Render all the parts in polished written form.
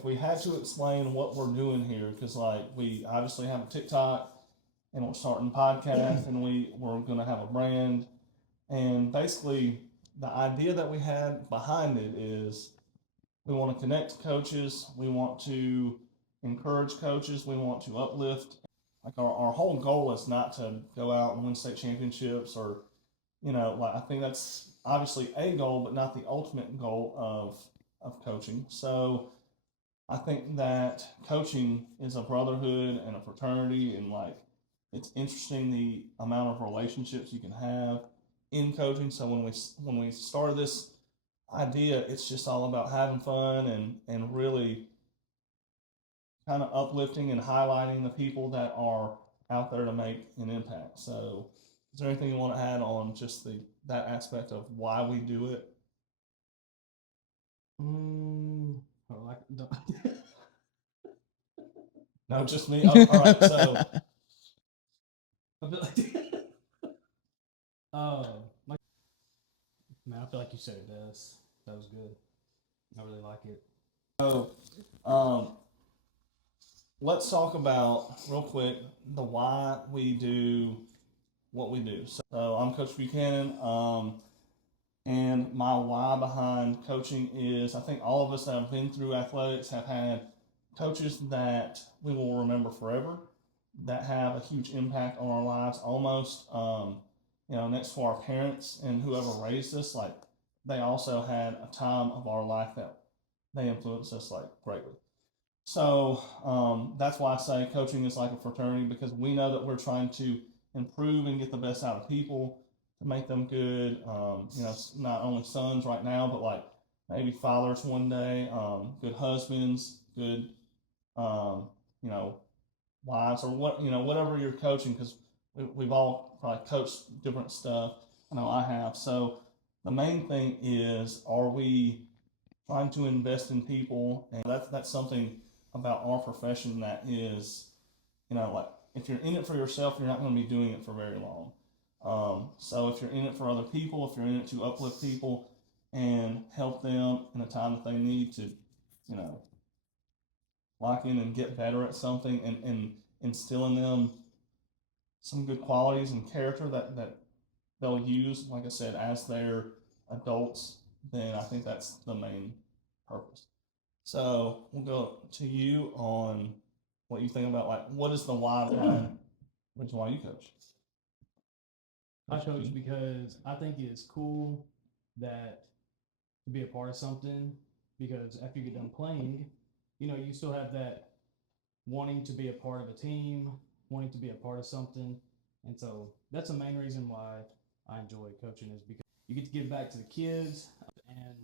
if we had to explain what we're doing here, because like we obviously have a TikTok and we're starting a podcast and we're going to have a brand, and basically the idea that we had behind it is we want to connect coaches, we want to encourage coaches, we want to uplift. Like our whole goal is not to go out and win state championships or, like I think that's obviously a goal, but not the ultimate goal of coaching. So I think that coaching is a brotherhood and a fraternity, and like it's interesting the amount of relationships you can have in coaching. So when we started this idea, it's just all about having fun and really kind of uplifting and highlighting the people that are out there to make an impact. So, is there anything you want to add on just that aspect of why we do it? No, just me. Oh, all right, so I feel like, man, I feel like you said it best. That was good. I really like it. So, let's talk about real quick the why we do what we do. So I'm Coach Buchanan, and my why behind coaching is I think all of us that have been through athletics have had coaches that we will remember forever, that have a huge impact on our lives, almost next to our parents and whoever raised us. Like they also had a time of our life that they influenced us like greatly. So that's why I say coaching is like a fraternity, because we know that we're trying to improve and get the best out of people to make them good. Not only sons right now, but like maybe fathers one day, good husbands, good, wives, or whatever you're coaching, because we've all probably coached different stuff. I know I have. So the main thing is, are we trying to invest in people? And that's something about our profession that is, like if you're in it for yourself, you're not going to be doing it for very long. So if you're in it for other people, if you're in it to uplift people and help them in a time that they need to, lock in and get better at something, and instill in them some good qualities and character that they'll use, like I said, as they're adults, then I think that's the main purpose. So we'll go to you on what you think about, like, what is the why behind why you coach? I coach because I think it's cool that to be a part of something, because after you get done playing, you still have that wanting to be a part of a team, wanting to be a part of something. And so that's the main reason why I enjoy coaching, is because you get to give back to the kids, and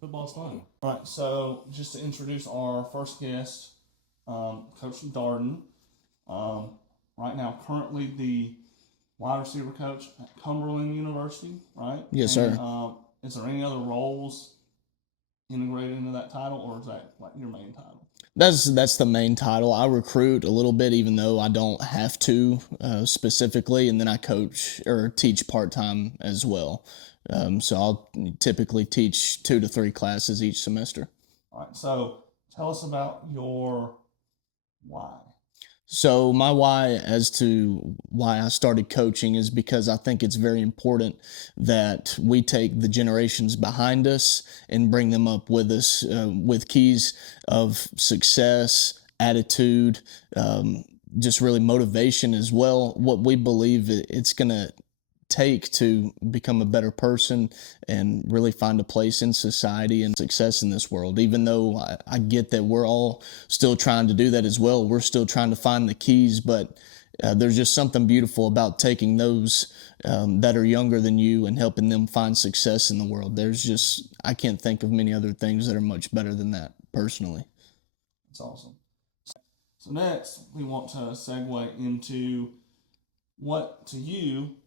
football's fun. All right, so just to introduce our first guest, Coach Darden. Right now, currently the wide receiver coach at Cumberland University, right? Yes, sir. Is there any other roles integrated into that title, or is that like your main title? That's the main title. I recruit a little bit, even though I don't have to specifically, and then I coach or teach part-time as well. So I'll typically teach 2 to 3 classes each semester. All right, so tell us about your why. So my why as to why I started coaching is because I think it's very important that we take the generations behind us and bring them up with us with keys of success, attitude, just really motivation as well. What we believe it's going to take to become a better person and really find a place in society and success in this world. Even though I get that we're all still trying to do that as well, we're still trying to find the keys, but there's just something beautiful about taking those that are younger than you and helping them find success in the world. I can't think of many other things that are much better than that, personally. That's awesome. So next, we want to segue into what to you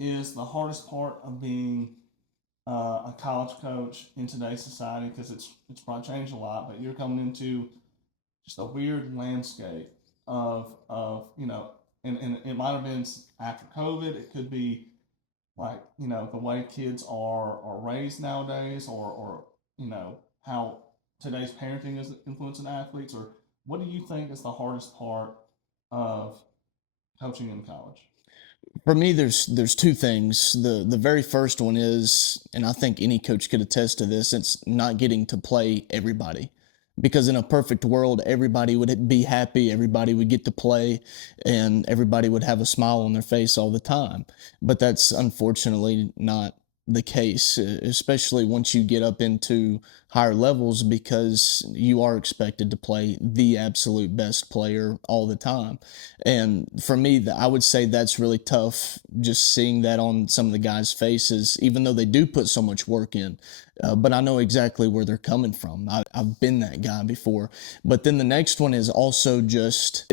is the hardest part of being a college coach in today's society, because it's probably changed a lot, but you're coming into just a weird landscape of and it might have been after COVID. It could be like, the way kids are raised nowadays, or how today's parenting is influencing athletes, or what do you think is the hardest part of coaching in college? For me, there's two things. The very first one is, and I think any coach could attest to this, it's not getting to play everybody. Because in a perfect world, everybody would be happy, everybody would get to play, and everybody would have a smile on their face all the time. But that's unfortunately not the case, especially once you get up into higher levels, because you are expected to play the absolute best player all the time. And for me, I would say that's really tough, just seeing that on some of the guys' faces, even though they do put so much work in. But I know exactly where they're coming from. I've been that guy before. But then the next one is also just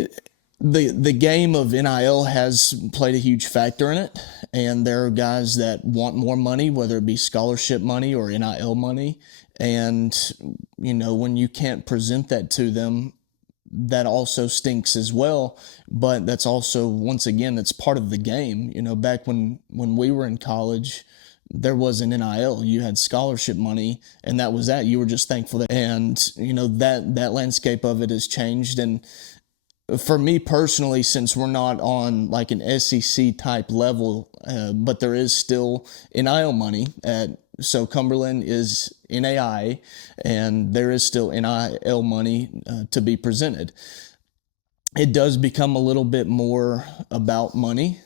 the game of NIL has played a huge factor in it, and there are guys that want more money, whether it be scholarship money or NIL money, and when you can't present that to them, that also stinks as well. But that's also, once again, it's part of the game. Back when we were in college, there was an NIL. You had scholarship money, and that was that. You were just thankful that, and that landscape of it has changed. And for me personally, since we're not on like an SEC type level, but there is still NIL money so Cumberland is NAI, and there is still NIL money to be presented. It does become a little bit more about money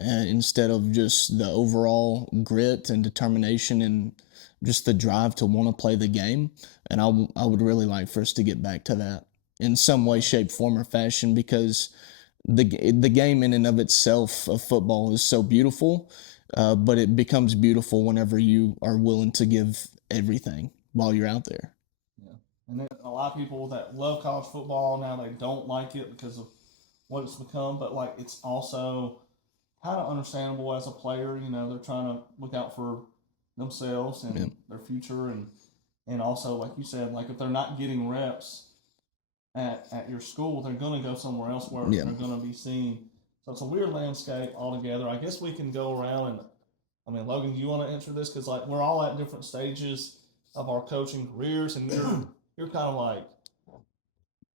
instead of just the overall grit and determination and just the drive to want to play the game. And I would really like for us to get back to that in some way, shape, form, or fashion, because the game in and of itself of football is so beautiful, but it becomes beautiful whenever you are willing to give everything while you're out there. Yeah, and then a lot of people that love college football now, they don't like it because of what it's become. But like, it's also kind of understandable as a player. They're trying to look out for themselves and their future, and also, like you said, like if they're not getting reps at your school, they're going to go somewhere else where they're going to be seen. So it's a weird landscape altogether. I guess we can go around and, Logan, do you want to answer this? Because like we're all at different stages of our coaching careers, and you're kind of like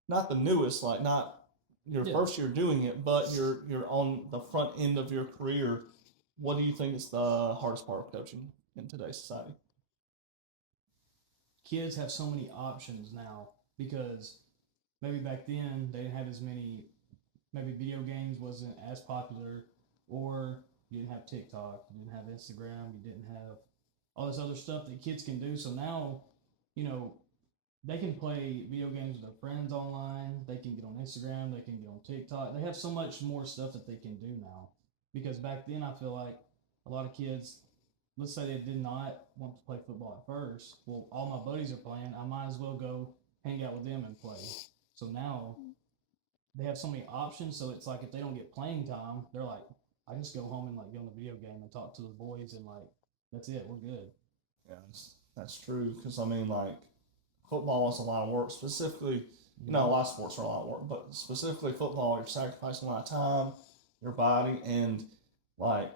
not the newest, like not your first year doing it, but you're on the front end of your career. What do you think is the hardest part of coaching in today's society? Kids have so many options now, because maybe back then they didn't have as many. Maybe video games wasn't as popular, or you didn't have TikTok, you didn't have Instagram, you didn't have all this other stuff that kids can do. So now, they can play video games with their friends online. They can get on Instagram. They can get on TikTok. They have so much more stuff that they can do now. Because back then, I feel like a lot of kids, let's say they did not want to play football at first. Well, all my buddies are playing. I might as well go hang out with them and play. So now they have so many options. So it's like if they don't get playing time, they're like, I just go home and like get on the video game and talk to the boys, and like that's it. We're good. Yeah, that's true. Because like football is a lot of work. Specifically, a lot of sports are a lot of work, but specifically football, you're sacrificing a lot of time, your body, and like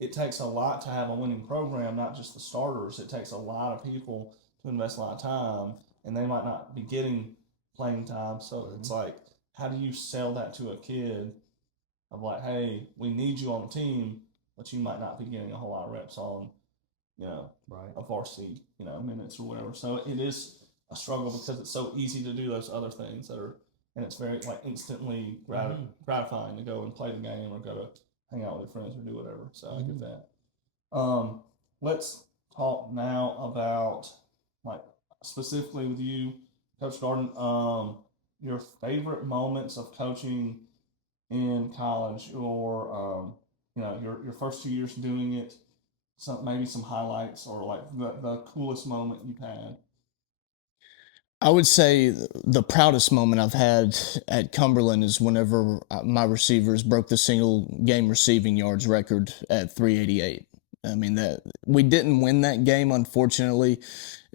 it takes a lot to have a winning program. Not just the starters. It takes a lot of people to invest a lot of time, and they might not be getting playing time. So it's like, how do you sell that to a kid of like, hey, we need you on the team, but you might not be getting a whole lot of reps on, a varsity, minutes or whatever. So it is a struggle because it's so easy to do those other things and it's very like instantly gratifying to go and play the game or go to hang out with your friends or do whatever. So I get that. Let's talk now about like specifically with you, Coach Garden, your favorite moments of coaching in college, or your first 2 years doing it. Maybe some highlights or like the coolest moment you've had. I would say the proudest moment I've had at Cumberland is whenever my receivers broke the single game receiving yards record at 388. That we didn't win that game, unfortunately,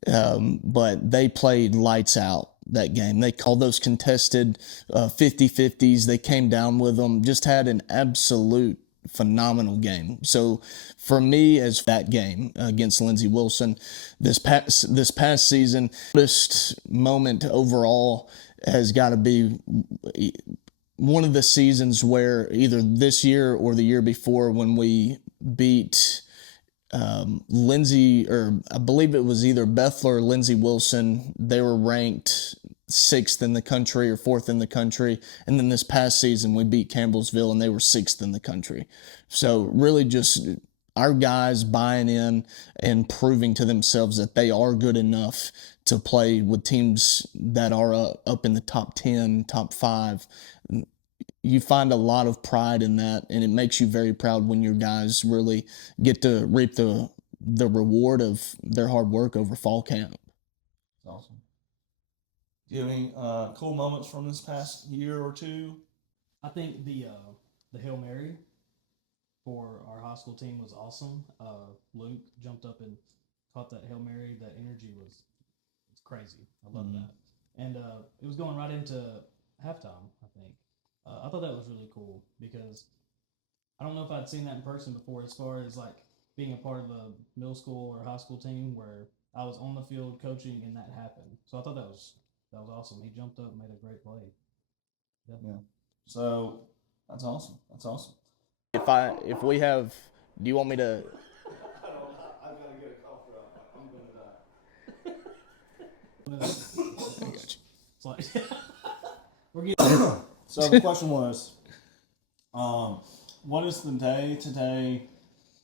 but they played lights out that game. They called those contested 50-50s. They came down with them, just had an absolute phenomenal game. So for me, as that game against Lindsey Wilson this past season, biggest moment overall has got to be one of the seasons where either this year or the year before when we beat Lindsey, or I believe it was either Bethel or Lindsey Wilson. They were ranked 6th in the country or 4th in the country. And then this past season, we beat Campbellsville and they were 6th in the country. So really just our guys buying in and proving to themselves that they are good enough to play with teams that are up in the top 10, top 5. You find a lot of pride in that, and it makes you very proud when your guys really get to reap the reward of their hard work over fall camp. Awesome. Do you have any cool moments from this past year or two? I think the Hail Mary for our high school team was awesome. Luke jumped up and caught that Hail Mary. That energy was crazy. I love that. And it was going right into halftime, I think. I thought that was really cool because I don't know if I'd seen that in person before, as far as like being a part of a middle school or high school team where I was on the field coaching and that happened. So I thought that was awesome. He jumped up and made a great play. Yeah. So that's awesome. That's awesome. If we have, do you want me to? I've got to get a cough drop. I'm gonna die. I got you. It's like we're getting. So the question was, what does the day today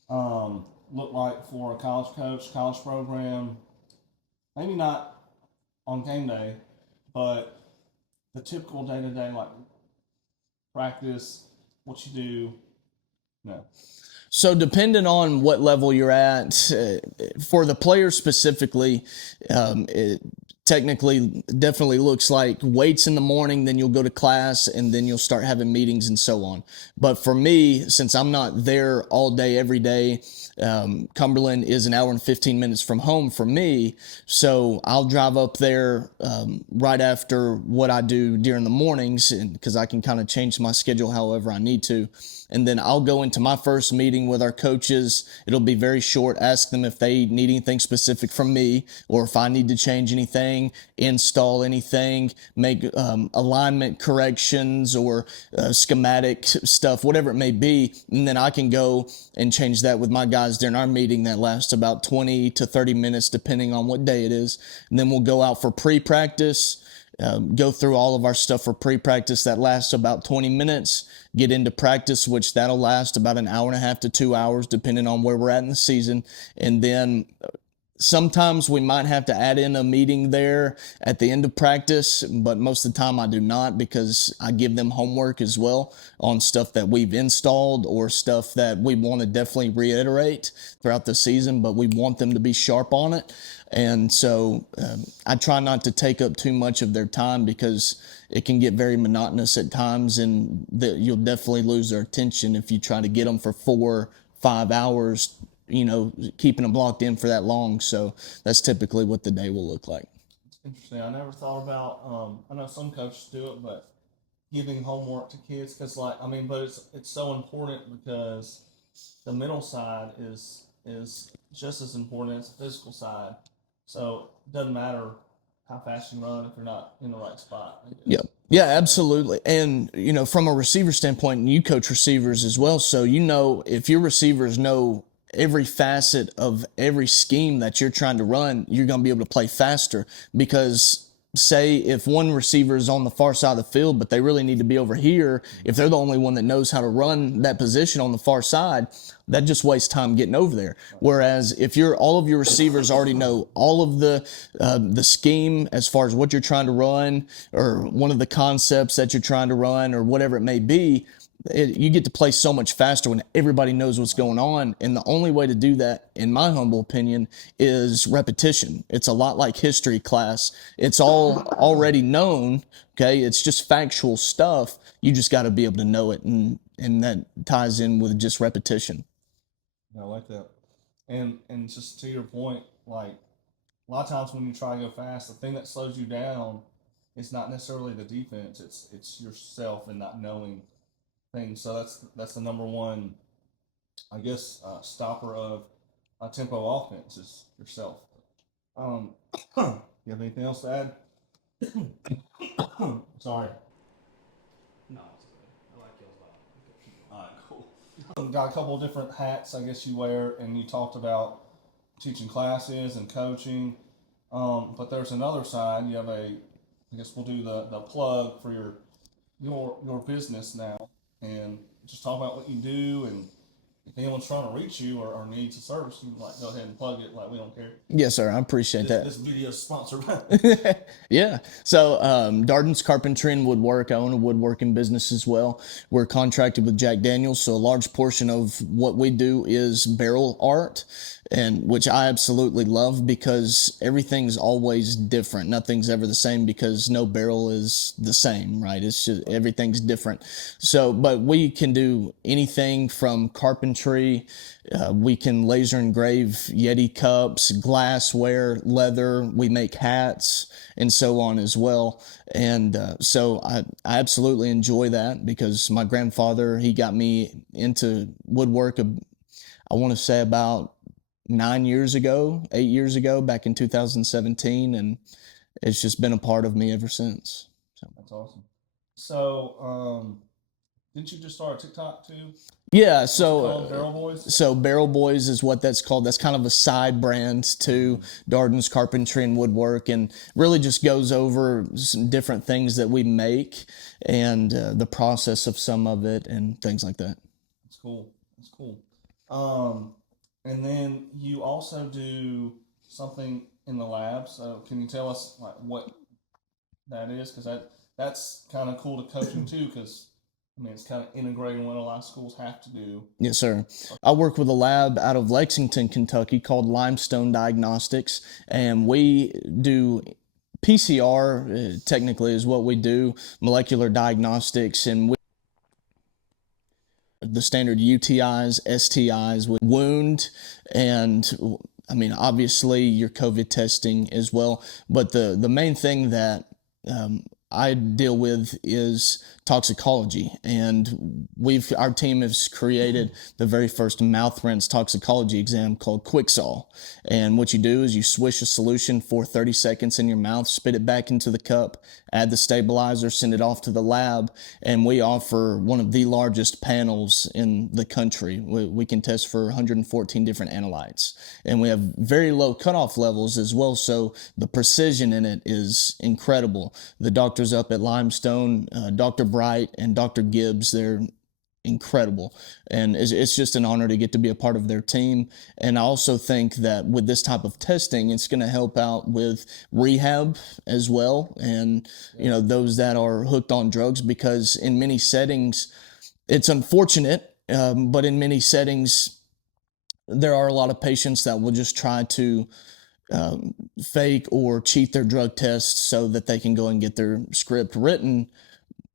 look like for a college coach, college program? Maybe not on game day, but the typical day to day, like practice, what you do. No. So depending on what level you're at, for the players specifically, it technically definitely looks like weights in the morning, then you'll go to class, and then you'll start having meetings and so on. But for me, since I'm not there all day, every day, Cumberland is an hour and 15 minutes from home for me. So I'll drive up there right after what I do during the mornings, because I can kind of change my schedule however I need to. And then I'll go into my first meeting with our coaches. It'll be very short. Ask them if they need anything specific from me, or if I need to change anything, install anything, make alignment corrections or schematic stuff, whatever it may be. And then I can go and change that with my guys during our meeting that lasts about 20 to 30 minutes, depending on what day it is. And then we'll go out for pre-practice. Go through all of our stuff for pre-practice that lasts about 20 minutes, get into practice, which that'll last about an hour and a half to 2 hours, depending on where we're at in the season. And then sometimes we might have to add in a meeting there at the end of practice, but most of the time I do not, because I give them homework as well on stuff that we've installed or stuff that we want to definitely reiterate throughout the season, but we want them to be sharp on it. And so I try not to take up too much of their time, because it can get very monotonous at times, and you'll definitely lose their attention if you try to get them for 4-5 hours, keeping them locked in for that long. So that's typically what the day will look like. Interesting. I never thought about, I know some coaches do it, but giving homework to kids, because but it's so important, because the mental side is just as important as the physical side. So it doesn't matter how fast you run if you're not in the right spot. Yep. Yeah, absolutely. And, from a receiver standpoint, you coach receivers as well. So, if your receivers know every facet of every scheme that you're trying to run, you're going to be able to play faster, because say if one receiver is on the far side of the field, but they really need to be over here, if they're the only one that knows how to run that position on the far side, that just wastes time getting over there. Whereas if all of your receivers already know all of the scheme as far as what you're trying to run, or one of the concepts that you're trying to run, or whatever it may be, you get to play so much faster when everybody knows what's going on. And the only way to do that, in my humble opinion, is repetition. It's a lot like history class. It's all already known. Okay. It's just factual stuff. You just got to be able to know it. And that ties in with just repetition. I like that. And just to your point, like a lot of times when you try to go fast, the thing that slows you down is not necessarily the defense. It's yourself and not knowing things. So that's the number one I guess, stopper of a tempo offense is yourself. You have anything else to add? Sorry. No, it's good. I like y'all's vibe. All right, cool. Got a couple of different hats, I guess you wear, and you talked about teaching classes and coaching. But there's another side. You have I guess we'll do the plug for your business now, and just talk about what you do, and if anyone's trying to reach you or needs a service, you can like go ahead and plug it. Like we don't care. Yes, sir. I appreciate that. This video is sponsored by. Yeah. So, Darden's Carpentry and Woodwork. I own a woodworking business as well. We're contracted with Jack Daniels, so a large portion of what we do is barrel art, and which I absolutely love because everything's always different. Nothing's ever the same because no barrel is the same, right? It's just everything's different. So, but we can do anything from carpentry. We can laser engrave Yeti cups, glassware, leather. We make hats and so on as well. And so I absolutely enjoy that because my grandfather, he got me into woodwork, I want to say about 8 years ago, back in 2017. And it's just been a part of me ever since. So. That's awesome. So, didn't you just start a TikTok too? Yeah, Called Barrel Boys? So Barrel Boys is what that's called. That's kind of a side brand to Darden's Carpentry and Woodwork, and really just goes over some different things that we make and the process of some of it and things like that. That's cool. That's cool. And then you also do something in the lab. So can you tell us like what that is? Because that's kind of cool to coaching too. Because I mean, it's kind of integrating what a lot of schools have to do. Yes, sir. I work with a lab out of Lexington, Kentucky called Limestone Diagnostics, and we do PCR, technically is what we do, molecular diagnostics, and we the standard UTIs, STIs with wound, and I mean, obviously your COVID testing as well. But the main thing that I deal with is toxicology, and our team has created the very first mouth rinse toxicology exam called Quicksaw. And what you do is you swish a solution for 30 seconds in your mouth, spit it back into the cup, add the stabilizer, send it off to the lab, and we offer one of the largest panels in the country. We can test for 114 different analytes, and we have very low cutoff levels as well, so the precision in it is incredible. The doctors up at Limestone, Dr. Bright and Dr. Gibbs, they're incredible, and it's just an honor to get to be a part of their team. And I also think that with this type of testing, it's going to help out with rehab as well, and you know, those that are hooked on drugs, because in many settings it's unfortunate, but in many settings there are a lot of patients that will just try to fake or cheat their drug tests so that they can go and get their script written.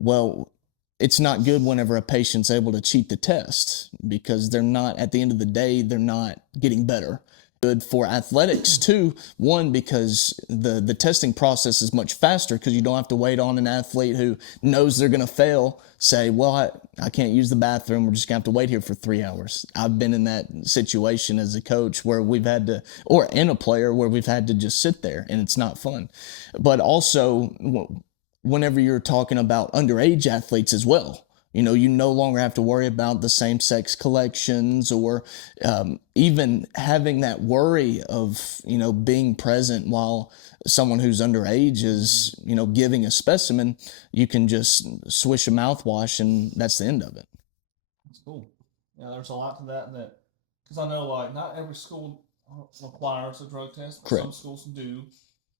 Well, it's not good whenever a patient's able to cheat the test, because they're not, at the end of the day, they're not getting better. Good for athletics too. One, because the testing process is much faster, because you don't have to wait on an athlete who knows they're going to fail, say, well, I can't use the bathroom, we're just going to have to wait here for 3 hours. I've been in that situation as a coach where we've had to, or in a player where we've had to just sit there, and it's not fun. But also, whenever you're talking about underage athletes as well, you know, you no longer have to worry about the same-sex collections, or even having that worry of, you know, being present while someone who's underage is, you know, giving a specimen. You can just swish a mouthwash and that's the end of it. That's cool. Yeah, there's a lot to that, because I know like not every school requires a drug test, but Correct. some schools do,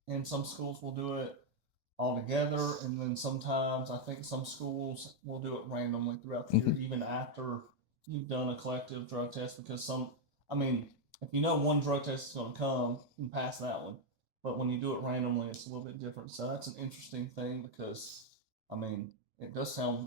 and some schools will do it all together, and then sometimes I think some schools will do it randomly throughout the year, even after you've done a collective drug test, because I mean, if you know one drug test is going to come, you can pass that one, but when you do it randomly, it's a little bit different. So that's an interesting thing, because I mean, it does sound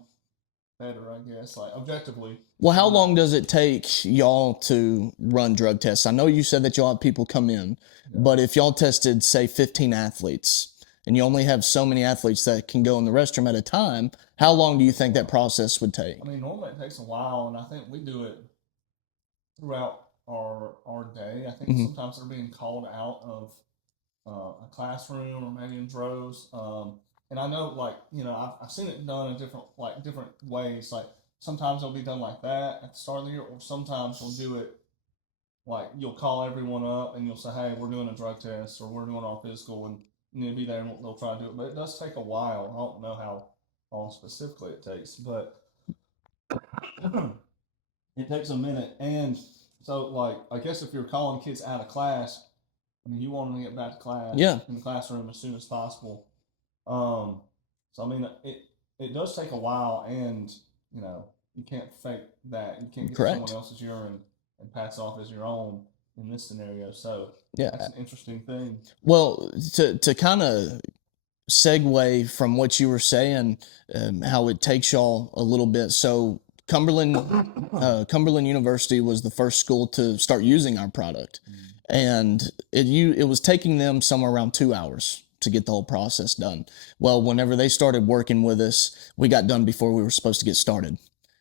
better, I guess, like objectively. Well, how long does it take y'all to run drug tests? I know you said that y'all have people come in, but if y'all tested, say, 15 athletes, and you only have so many athletes that can go in the restroom at a time, how long do you think that process would take? I mean, normally it takes a while, and I think we do it throughout our day. I think Mhm. sometimes they're being called out of a classroom or maybe in droves. And I know, like, I've seen it done in different ways. Like sometimes it'll be done like that at the start of the year, or sometimes we'll do it like you'll call everyone up and you'll say, "Hey, we're doing a drug test or we're doing our physical," and you'll be there and they'll try to do it. But it does take a while. I don't know how long specifically it takes, but it takes a minute. And so, like, I guess if you're calling kids out of class, I mean, you want them to get back to class Yeah. in the classroom as soon as possible. So I mean, it does take a while, and you can't fake that. You can't get Correct. someone else's urine and pass it off as your own in this scenario. So Yeah. that's an interesting thing. Well, to kind of segue from what you were saying, how it takes y'all a little bit. So Cumberland University was the first school to start using our product, and it was taking them somewhere around 2 hours to get the whole process done. Well, whenever they started working with us, we got done before we were supposed to get started.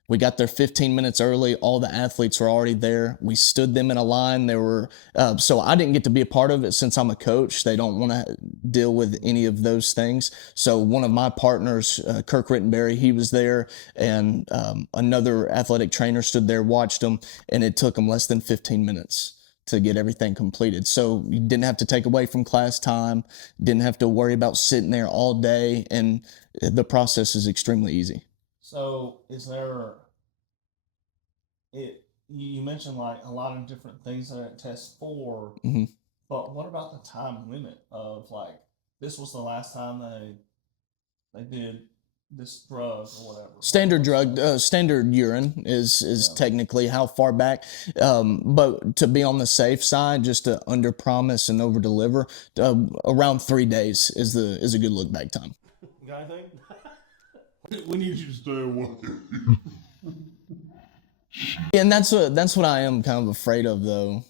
We got there 15 minutes early. All the athletes were already there. We stood them in a line. There were so I didn't get to be a part of it since I'm a coach. They don't want to deal with any of those things. So one of my partners, Kirk Rittenberry, he was there, and another athletic trainer stood there, watched them, and it took them less than 15 minutes to get everything completed. So you didn't have to take away from class time, didn't have to worry about sitting there all day, and the process is extremely easy. So is there you mentioned like a lot of different things that it tests for, Mhm. but what about the time limit of like this was the last time they did this drug or whatever? Standard What's drug, that? standard urine is Yeah. technically how far back. But to be on the safe side, just to under promise and over deliver, around 3 days is a good look back time. Guy thing? We need you to stay away. And that's what I am kind of afraid of though,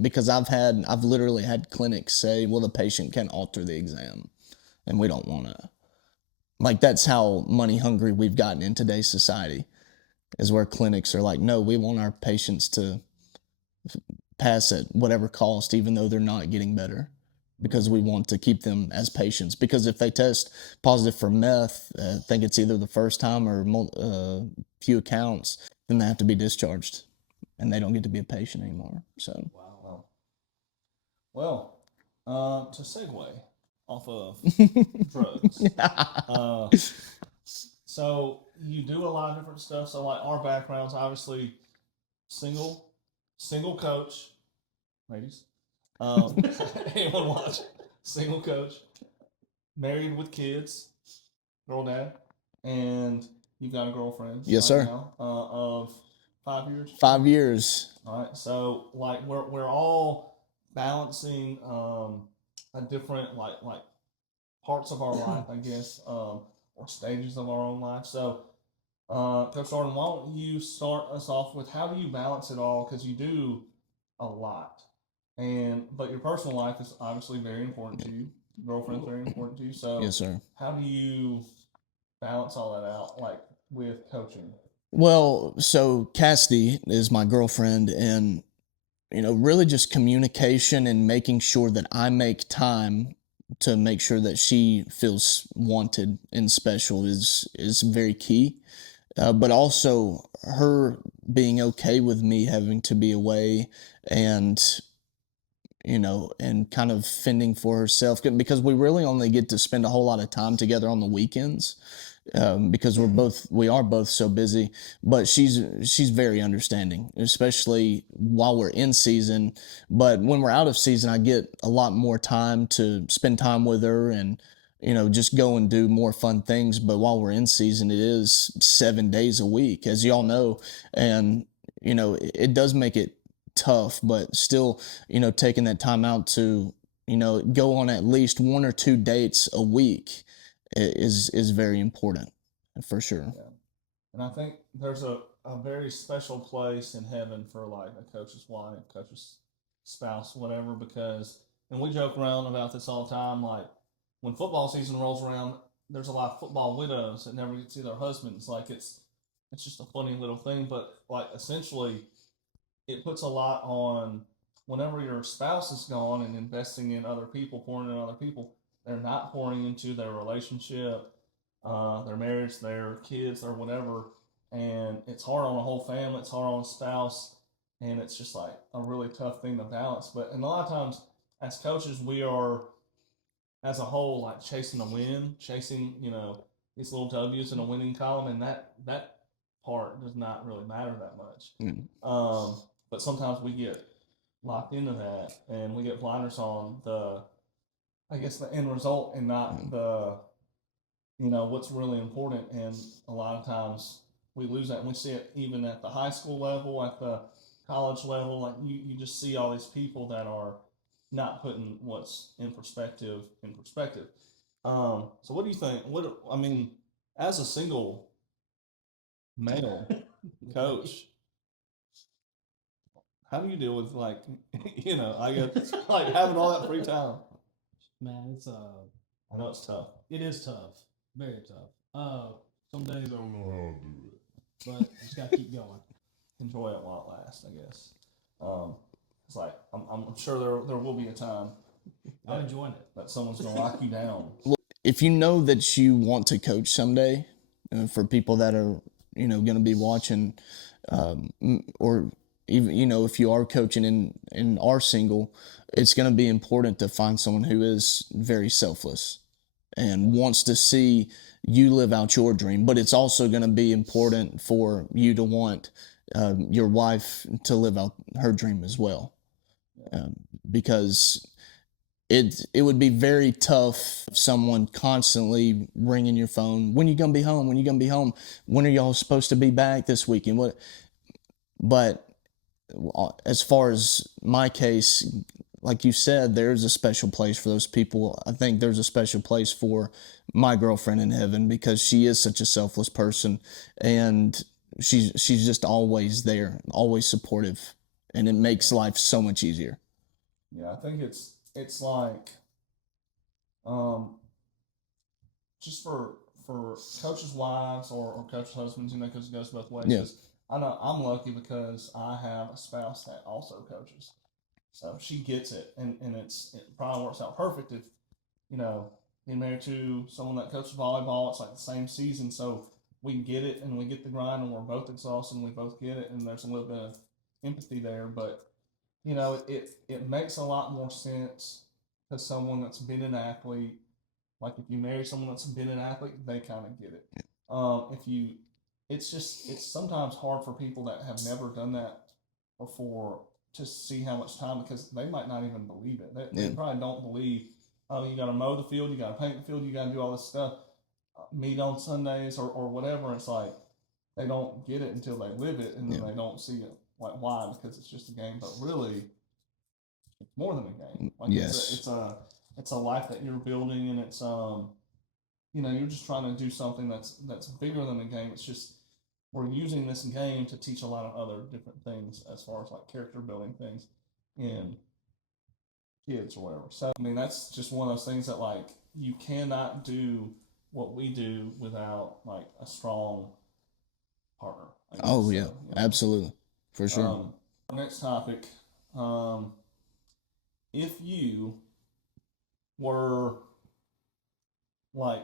because I've literally had clinics say, well, the patient can alter the exam, and we don't want to. Like that's how money hungry we've gotten in today's society, is where clinics are like, no, we want our patients to pass at whatever cost, even though they're not getting better, because we want to keep them as patients. Because if they test positive for meth, I think it's either the first time or few accounts, then they have to be discharged, and they don't get to be a patient anymore. So Wow. Well, to segue off of drugs, so you do a lot of different stuff. So like our backgrounds, obviously, single coach, ladies. Anyone watch? Single coach, married with kids, girl dad, and you've got a girlfriend. Yes, right sir. Now, of 5 years. 5 years. All right, so like we're all balancing a different like parts of our life, I guess, or stages of our own life. So, Coach Jordan, why don't you start us off with how do you balance it all? Because you do a lot, but your personal life is obviously very important to you. Girlfriend's very important to you. So, Yes, sir. how do you balance all that out, like with coaching? Well, so Cassidy is my girlfriend, and really just communication and making sure that I make time to make sure that she feels wanted and special is very key. But also her being okay with me having to be away, and and kind of fending for herself, because we really only get to spend a whole lot of time together on the weekends, because we are both so busy. But she's very understanding, especially while we're in season. But when we're out of season, I get a lot more time to spend time with her, and just go and do more fun things. But while we're in season, it is 7 days a week, as y'all know, and it does make it tough, but still, taking that time out to, go on at least 1 or 2 dates a week is very important, for sure. Yeah. And I think there's a very special place in heaven for like a coach's wife, coach's spouse, whatever, because, and we joke around about this all the time, like when football season rolls around, there's a lot of football widows that never get to see their husbands. Like it's just a funny little thing, but like essentially it puts a lot on whenever your spouse is gone and investing in other people, pouring in other people. They're not pouring into their relationship, their marriage, their kids, or whatever. And it's hard on a whole family. It's hard on a spouse, and it's just like a really tough thing to balance. But and a lot of times, as coaches, we are as a whole like chasing a win, chasing these little W's in a winning column, and that part does not really matter that much. But sometimes we get locked into that, and we get blinders on I guess the end result, and not the what's really important. And a lot of times we lose that, and we see it even at the high school level, at the college level. Like you just see all these people that are not putting what's in perspective. So what do you think? As a single male coach, how do you deal with I guess like having all that free time? Man, I know it's tough. it is tough, very tough. Some days I don't know how to do it, but just gotta keep going. Enjoy it while it lasts, I guess. It's like I'm sure there will be a time I'm enjoying it. that someone's gonna lock you down. If you know that you want to coach someday, for people that are going to be watching, or even if you are coaching and are single, it's going to be important to find someone who is very selfless and wants to see you live out your dream. But it's also going to be important for you to want your wife to live out her dream as well, because it would be very tough if someone constantly ringing your phone. When you gonna be home? When you gonna be home? When are y'all supposed to be back this weekend? What? But as far as my case, like you said, there's a special place for those people. I think there's a special place for my girlfriend in heaven, because she is such a selfless person, and she's just always there, always supportive, and it makes life so much easier. Yeah, I think it's like just for coaches' wives or coaches' husbands, because it goes both ways. Yeah. I know I'm lucky because I have a spouse that also coaches, so she gets it, and it probably works out perfect if being married to someone that coaches volleyball. It's like the same season, so we get it, and we get the grind, and we're both exhausted, and we both get it, and there's a little bit of empathy there. But it makes a lot more sense to someone that's been an athlete. Like if you marry someone that's been an athlete, they kind of get it. It's sometimes hard for people that have never done that before to see how much time, because they might not even believe it. They probably don't believe, oh, you got to mow the field, you got to paint the field, you got to do all this stuff, meet on Sundays or whatever. It's like they don't get it until they live it, and then they don't see it. Like, why? Because it's just a game, but really, it's more than a game. Like, yes, it's a life that you're building, and it's you're just trying to do something that's bigger than a game. It's just we're using this game to teach a lot of other different things as far as like character building things in kids or whatever. So that's just one of those things that like you cannot do what we do without like a strong partner. Oh yeah, absolutely, for sure. Next topic. If you were like,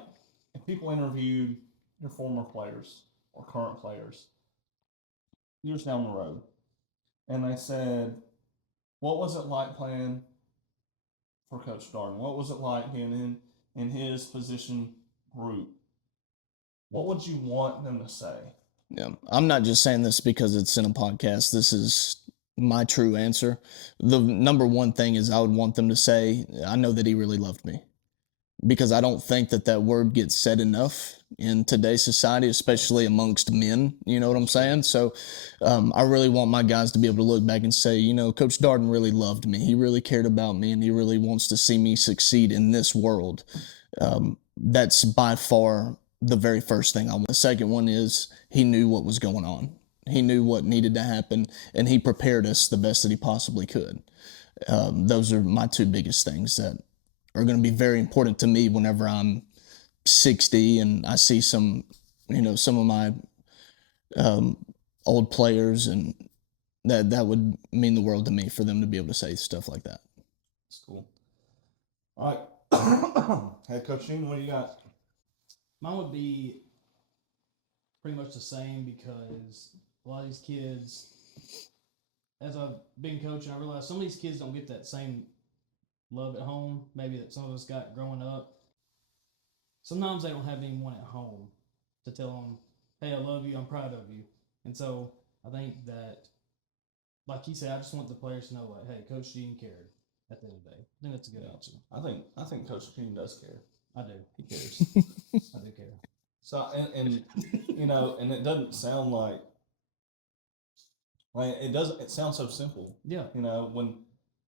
if people interviewed your former players or current players years down the road, and they said, what was it like playing for Coach Darden? What was it like being in his position group? What would you want them to say? Yeah, I'm not just saying this because it's in a podcast. This is my true answer. The number one thing is I would want them to say, I know that he really loved me. Because I don't think that word gets said enough in today's society, especially amongst men. You know what I'm saying? So I really want my guys to be able to look back and say, Coach Darden really loved me. He really cared about me, and he really wants to see me succeed in this world. That's by far the very first thing I want. The second one is he knew what was going on. He knew what needed to happen, and he prepared us the best that he possibly could. Those are my two biggest things that are going to be very important to me whenever I'm 60 and I see some of my old players and That would mean the world to me for them to be able to say stuff like that. It's cool. All right. Head Coach Sheen, what do you got? Mine would be pretty much the same because a lot of these kids, as I've been coaching, I realize some of these kids don't get that same love at home, maybe that some of us got growing up. Sometimes they don't have anyone at home to tell them, hey, I love you, I'm proud of you. And so I think that, like you said, I just want the players to know, like, hey, Coach Gene cared at the end of the day. I think that's a good answer. I think Coach Sheen does care. I do. He cares. I do care. So and you know, and it doesn't sound like it doesn't. It sounds so simple. Yeah. You know,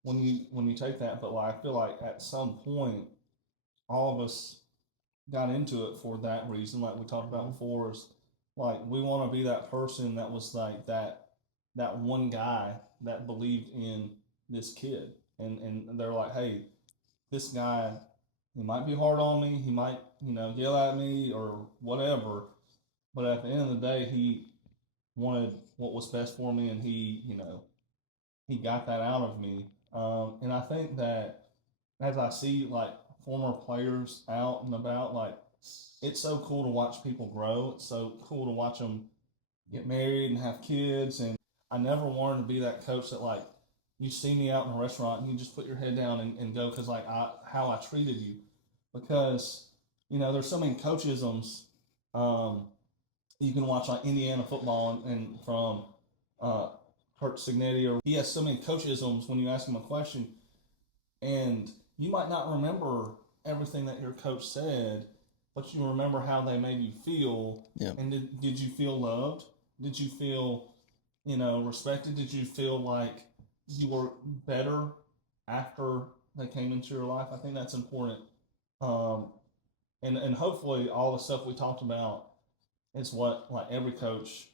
when you take that, but like I feel like at some point, all of us got into it for that reason, like we talked about before, is like we want to be that person that was like that one guy that believed in this kid, and they're like, hey, this guy, he might be hard on me, he might yell at me or whatever, but at the end of the day, he wanted what was best for me, and he got that out of me. And I think that as I see like former players out and about, like it's so cool to watch people grow. It's so cool to watch them get married and have kids. And I never wanted to be that coach that like you see me out in a restaurant and you just put your head down and go because like how I treated you, because there's so many coachisms. You can watch like Indiana football and from Kurt Signetti, or he has so many coachisms when you ask him a question, and you might not remember everything that your coach said, but you remember how they made you feel. Yeah. And did you feel loved? Did you feel respected? Did you feel like you were better after they came into your life? I think that's important. And hopefully all the stuff we talked about is what like every coach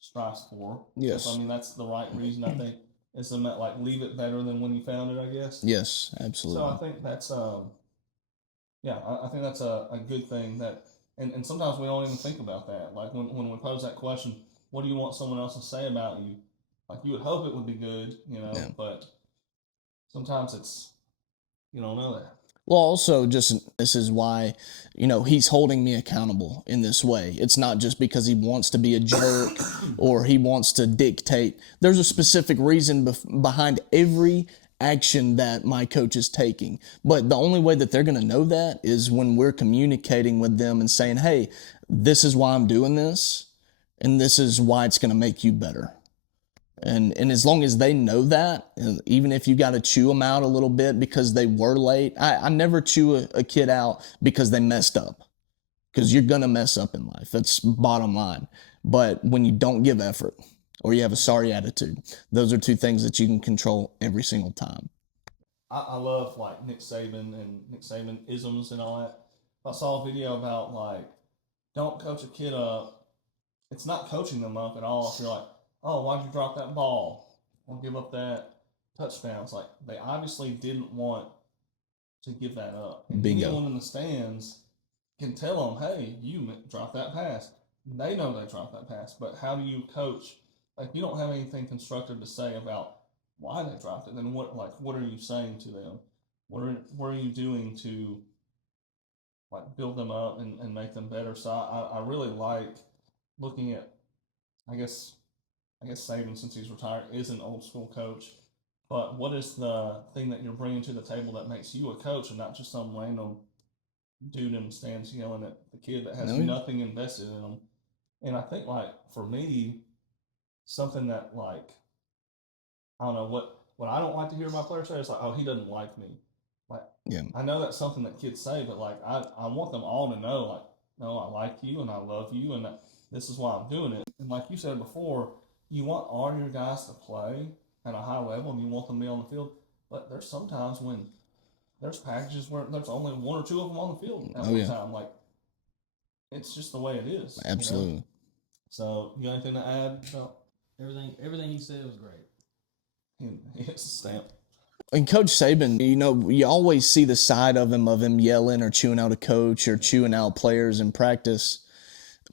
strives for. Yes. So, I mean, that's the right reason, I think, is to like leave it better than when you found it, I guess. Yes, absolutely. So I think that's I think that's a good thing that, and sometimes we don't even think about that. Like when we pose that question, what do you want someone else to say about you? Like you would hope it would be good, Yeah. but sometimes you don't know that. Well, also, just this is why, he's holding me accountable in this way. It's not just because he wants to be a jerk or he wants to dictate. There's a specific reason behind every action that my coach is taking. But the only way that they're going to know that is when we're communicating with them and saying, hey, this is why I'm doing this, and this is why it's going to make you better. And as long as they know that, even if you got to chew them out a little bit because they were late, I never chew a kid out because they messed up, because you're going to mess up in life. That's bottom line. But when you don't give effort or you have a sorry attitude, those are two things that you can control every single time. I love like Nick Saban and Nick Saban isms and all that. I saw a video about like, don't coach a kid up. It's not coaching them up at all if you're like, oh, why'd you drop that ball or give up that touchdown? It's like they obviously didn't want to give that up. And Bingo. anyone in the stands can tell them, hey, you dropped that pass. They know they dropped that pass, but how do you coach? Like, you don't have anything constructive to say about why they dropped it. Then what are you saying to them? What are you doing to like build them up and make them better? So I really like looking at, I guess Saban, since he's retired, is an old school coach. But what is the thing that you're bringing to the table that makes you a coach and not just some random dude in the stands yelling at the kid that has nothing invested in them? And I think, like, for me, something that, like, I don't know, what I don't like to hear my players say is like, oh, he doesn't like me. Like, yeah. I know that's something that kids say, but, like, I want them all to know, like, no, I like you and I love you and this is why I'm doing it. And like you said before, you want all your guys to play at a high level and you want them to be on the field. But there's sometimes when there's packages where there's only one or two of them on the field at one time. Like, it's just the way it is. Absolutely. So, you got anything to add? No. Everything he said was great. He hits the stamp. And Coach Saban, you always see the side of him yelling or chewing out a coach or chewing out players in practice.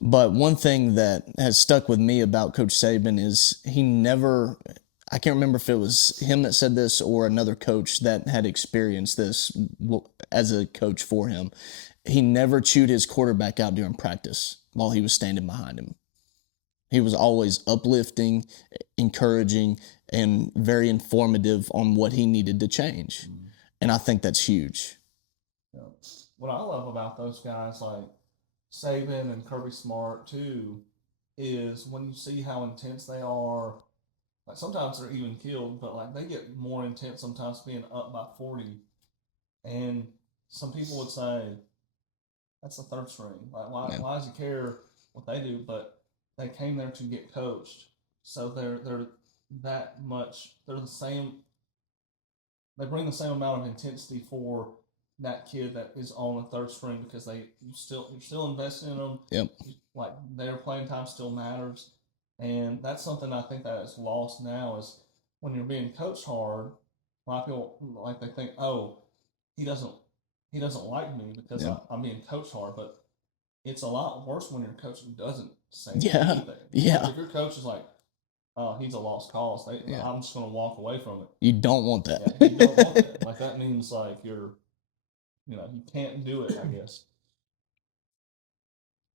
But one thing that has stuck with me about Coach Saban is he never I can't remember if it was him that said this or another coach that had experienced this as a coach for him. He never chewed his quarterback out during practice while he was standing behind him. He was always uplifting, encouraging, and very informative on what he needed to change. And I think that's huge. Yeah. What I love about those guys like Saban and Kirby Smart too is when you see how intense they are. Like sometimes they're even killed, but like they get more intense sometimes being up by 40. And some people would say that's the third string. Like why does he care what they do? But they came there to get coached, so they're that much. They're the same. They bring the same amount of intensity for that kid that is on the third string because you're still investing in them. Yep. Like their playing time still matters, and that's something I think that is lost now. Is when you're being coached hard, a lot of people like they think, oh, he doesn't like me because I'm being coached hard, but it's a lot worse when your coach doesn't say anything. Yeah. Like if your coach is like, oh, he's a lost cause, I'm just going to walk away from it. You don't want that. Yeah, you don't want that. Like that means like you can't do it, I guess.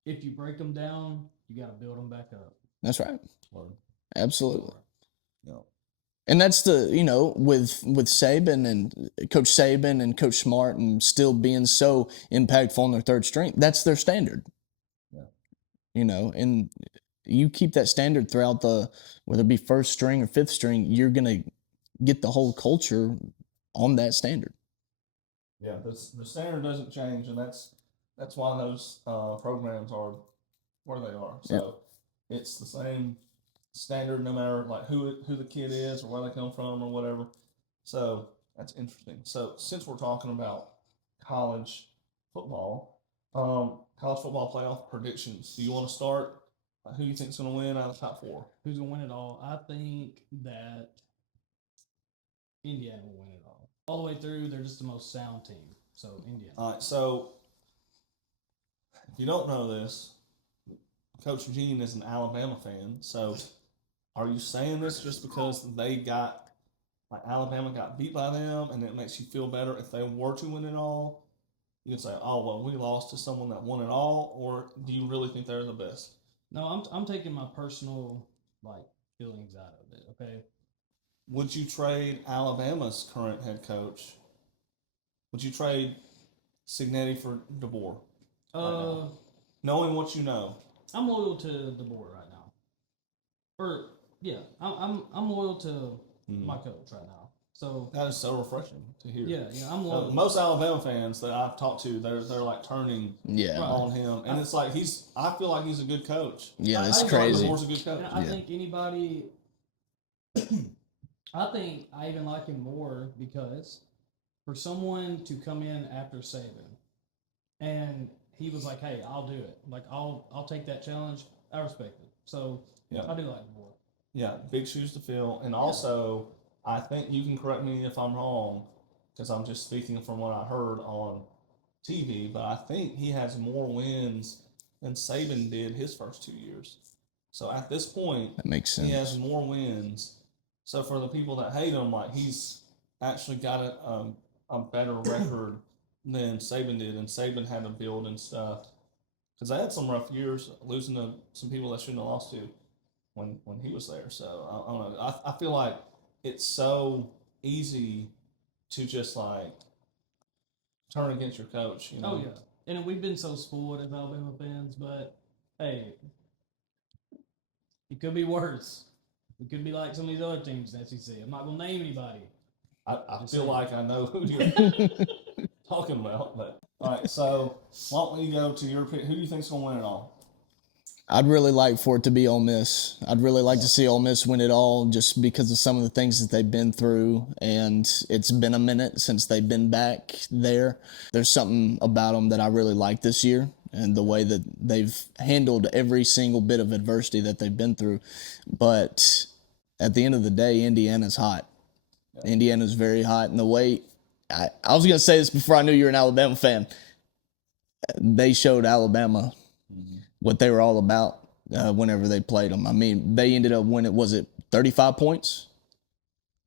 If you break them down, you got to build them back up. That's right. Or, Absolutely. yeah. And that's the, with Saban and Coach Saban and Coach Smart and still being so impactful on their third string, that's their standard. Yeah. And you keep that standard throughout whether it be first string or fifth string, you're going to get the whole culture on that standard. Yeah, the standard doesn't change, and that's why those programs are where they are. So it's the same standard no matter like who the kid is or where they come from or whatever. So that's interesting. So since we're talking about college football, college football playoff predictions, do you want to start? Who you think's going to win out of the top four? Who's going to win it all? I think that Indiana will win it all. All the way through, they're just the most sound team. So Indiana. All right. So if you don't know this, Coach Gene is an Alabama fan. So are you saying this just because Alabama got beat by them and it makes you feel better if they were to win it all? You can say, oh, well, we lost to someone that won it all, or do you really think they're the best? No, I'm taking my personal feelings out of it. Okay. Would you trade Alabama's current head coach? Would you trade Cignetti for DeBoer? Knowing what you know. I'm loyal to DeBoer right now. I'm loyal to my coach right now. So that is so refreshing to hear. Yeah, I'm loyal. Most Alabama fans that I've talked to, they're like turning on him, and it's like I feel like he's a good coach. Yeah, that's crazy. DeBoer's a good coach. I think anybody. I think I even like him more because for someone to come in after Saban, and he was like, "Hey, I'll do it. Like, I'll take that challenge. I respect it." So I do like DeBoer. Yeah, big shoes to fill, and also I think you can correct me if I'm wrong, because I'm just speaking from what I heard on TV. But I think he has more wins than Saban did his first 2 years. So at this point, that makes sense. He has more wins. So for the people that hate him, like he's actually got a better record than Saban did, and Saban had to build and stuff. Because they had some rough years, losing to some people that shouldn't have lost to when he was there. So I don't know. I feel like it's so easy to just turn against your coach. Oh yeah, and we've been so spoiled as Alabama fans, but hey, it could be worse. It could be like some of these other teams in the SEC. I'm not going to name anybody. I feel like I know who you're talking about. But all right, so why don't we go to your pick? Who do you think's going to win it all? I'd really like for it to be Ole Miss. I'd really like to see Ole Miss win it all just because of some of the things that they've been through, and it's been a minute since they've been back there. There's something about them that I really like this year and the way that they've handled every single bit of adversity that they've been through. But at the end of the day, Indiana's hot. Yeah. Indiana's very hot. And the way I was going to say this before I knew you were an Alabama fan. They showed Alabama what they were all about whenever they played them. I mean, they ended up winning, was it 35 points?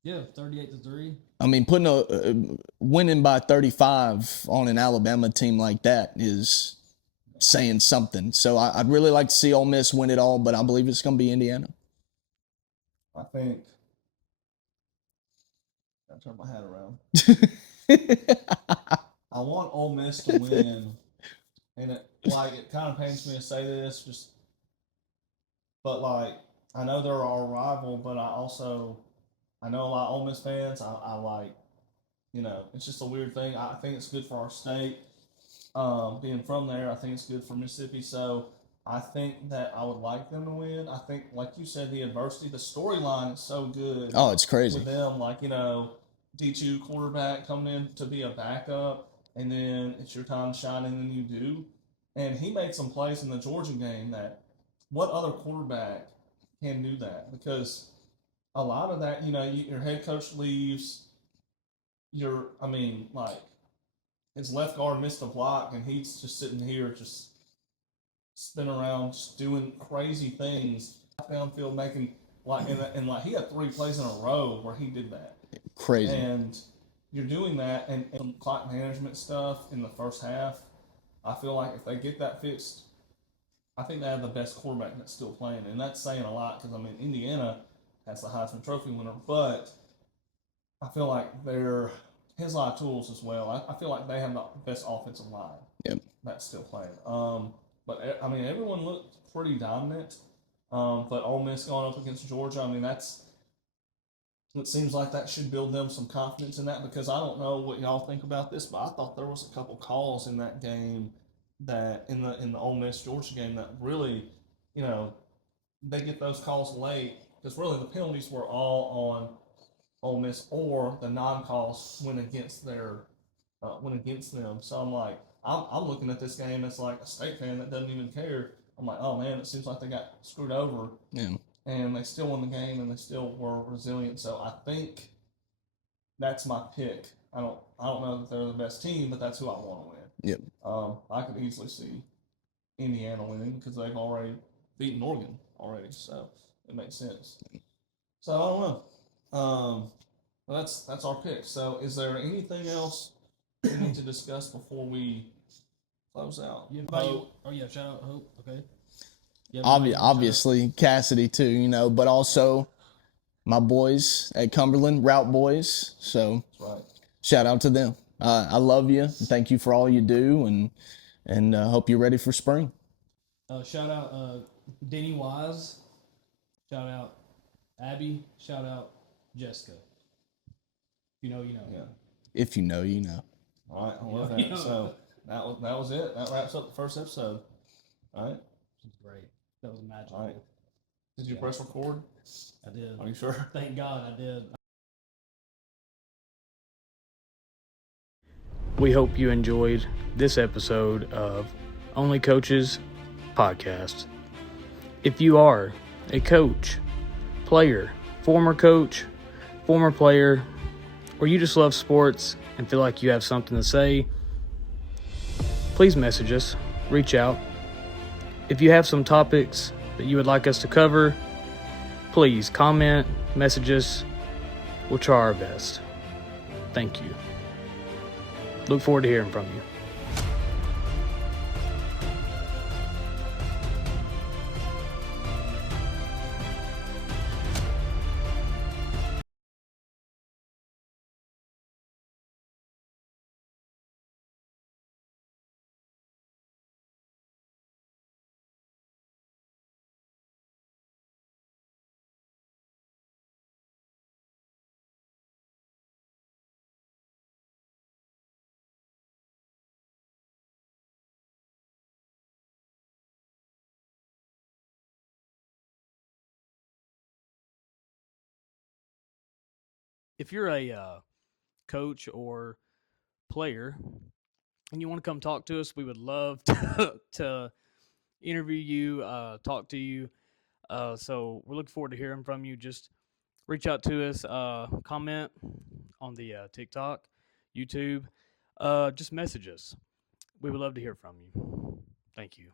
Yeah, 38-3. I mean, winning by 35 on an Alabama team like that is saying something. So I'd really like to see Ole Miss win it all, but I believe it's going to be Indiana. I think. I turn my hat around. I want Ole Miss to win, and it kind of pains me to say this, but like I know they're our rival, but I know a lot of Ole Miss fans. I like, it's just a weird thing. I think it's good for our state. Being from there, I think it's good for Mississippi. So I think that I would like them to win. I think, like you said, the adversity, the storyline is so good. Oh, it's crazy with them. Like, D2 quarterback coming in to be a backup, and then it's your time to shine, and then you do. And he made some plays in the Georgia game that what other quarterback can do that? Because a lot of that, your head coach leaves. His left guard missed a block, and he's just sitting here, just spinning around, just doing crazy things downfield, making and he had 3 plays in a row where he did that. crazy. And you're doing that, and some clock management stuff in the first half. I feel like if they get that fixed, I think they have the best quarterback that's still playing, and that's saying a lot because Indiana has the Heisman Trophy winner, but I feel like his line of tools as well. I feel like they have the best offensive line. Yep. That's still playing. But everyone looked pretty dominant. But Ole Miss going up against Georgia, it seems like that should build them some confidence in that, because I don't know what y'all think about this, but I thought there was a couple calls in that game that in the Ole Miss Georgia game that really, they get those calls late, because really the penalties were all on Ole Miss, or the non-calls went against them. So I'm like, I'm looking at this game as like a state fan that doesn't even care. I'm like, oh man, it seems like they got screwed over. Yeah. And they still won the game, and they still were resilient. So I think that's my pick. I don't know that they're the best team, but that's who I want to win. Yep. I could easily see Indiana winning because they've already beaten Oregon already, so it makes sense. So I don't know. Well, that's our pick. So is there anything else we need to discuss before we close out? Hope. Oh yeah, shout out Hope. Okay. Yeah, Obviously Cassidy too, but also my boys at Cumberland, Route Boys. So That's right. Shout out to them. I love you. Thank you for all you do, and hope you're ready for spring. Shout out Denny Wise. Shout out Abby. Shout out Jessica. If you know, you know. Yeah. If you know, you know. All right, I love that. So that was it. That wraps up the first episode. All right. Great. That was magical. All right. Did you press record? I did. Are you sure? Thank God I did. We hope you enjoyed this episode of Only Coaches Podcast. If you are a coach, player, former coach, former player, or you just love sports and feel like you have something to say, please message us, reach out. If you have some topics that you would like us to cover, please comment, message us. We'll try our best. Thank you. Look forward to hearing from you. If you're a coach or player and you want to come talk to us, we would love to interview you, talk to you. So we're looking forward to hearing from you. Just reach out to us, comment on the TikTok, YouTube. Just message us. We would love to hear from you. Thank you.